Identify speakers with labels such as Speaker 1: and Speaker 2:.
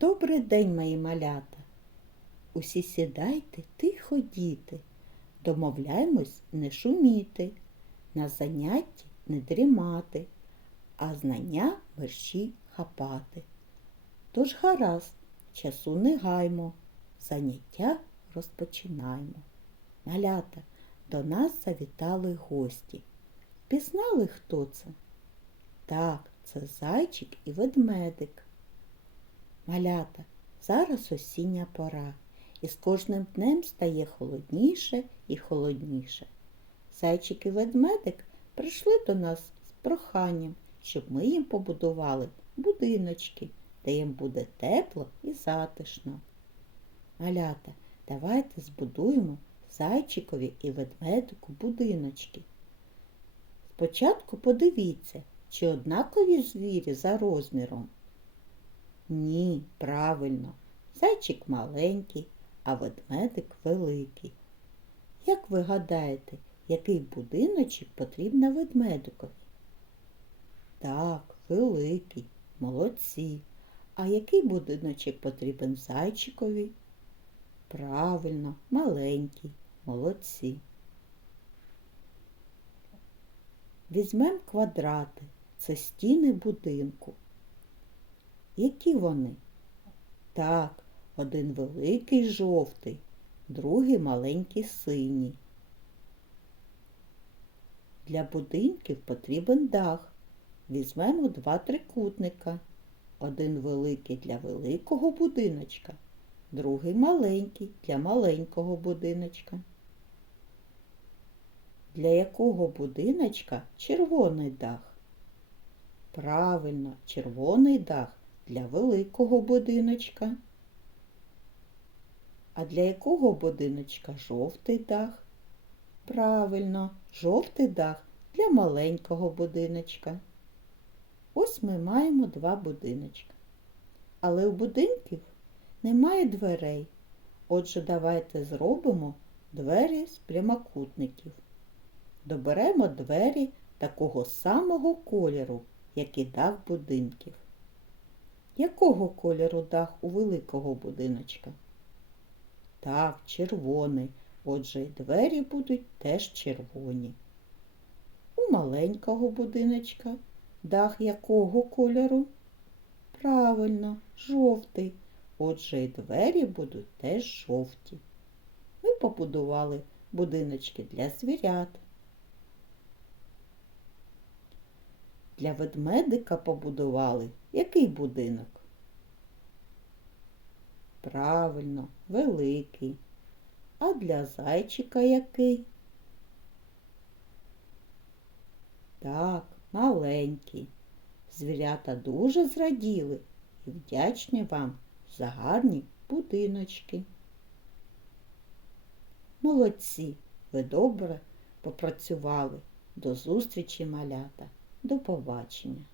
Speaker 1: Добрий день, мої малята. Усі сідайте, тихо діти, домовляємось не шуміти, на занятті не дрімати, а знання мерщі хапати. Тож гаразд, часу не гаймо, заняття розпочинаємо. Малята, до нас завітали гості. Пізнали, хто це? Так, це зайчик і ведмедик. Малята, зараз осіння пора, і з кожним днем стає холодніше і холодніше. Зайчик і ведмедик прийшли до нас з проханням, щоб ми їм побудували будиночки, де їм буде тепло і затишно. Малята, давайте збудуємо зайчикові і ведмедику будиночки. Спочатку подивіться, чи однакові звірі за розміром. Ні, правильно, зайчик маленький, а ведмедик великий. Як ви гадаєте, який будиночок потрібно ведмедикові? Так, великий, молодці. А який будиночок потрібен зайчикові? Правильно, маленький, молодці. Візьмемо квадрати, це стіни будинку. Які вони? Так, один великий жовтий, другий маленький синій. Для будинків потрібен дах. Візьмемо два трикутника. Один великий для великого будиночка, другий маленький для маленького будиночка. Для якого будиночка червоний дах? Правильно, червоний дах для великого будиночка. А для якого будиночка жовтий дах? Правильно, жовтий дах для маленького будиночка. Ось ми маємо два будиночка. Але у будинків немає дверей. Отже, давайте зробимо двері з прямокутників. Доберемо двері такого самого кольору, як і дах будинків. Якого кольору дах у великого будиночка? Так, червоний. Отже, і двері будуть теж червоні. У маленького будиночка дах якого кольору? Правильно, жовтий. Отже, і двері будуть теж жовті. Ми побудували будиночки для звірят. Для ведмедика побудували який будинок? Правильно, великий. А для зайчика який? Так, маленький. Звірята дуже зраділи і вдячні вам за гарні будиночки. Молодці, ви добре попрацювали. До зустрічі, малята. До побачення.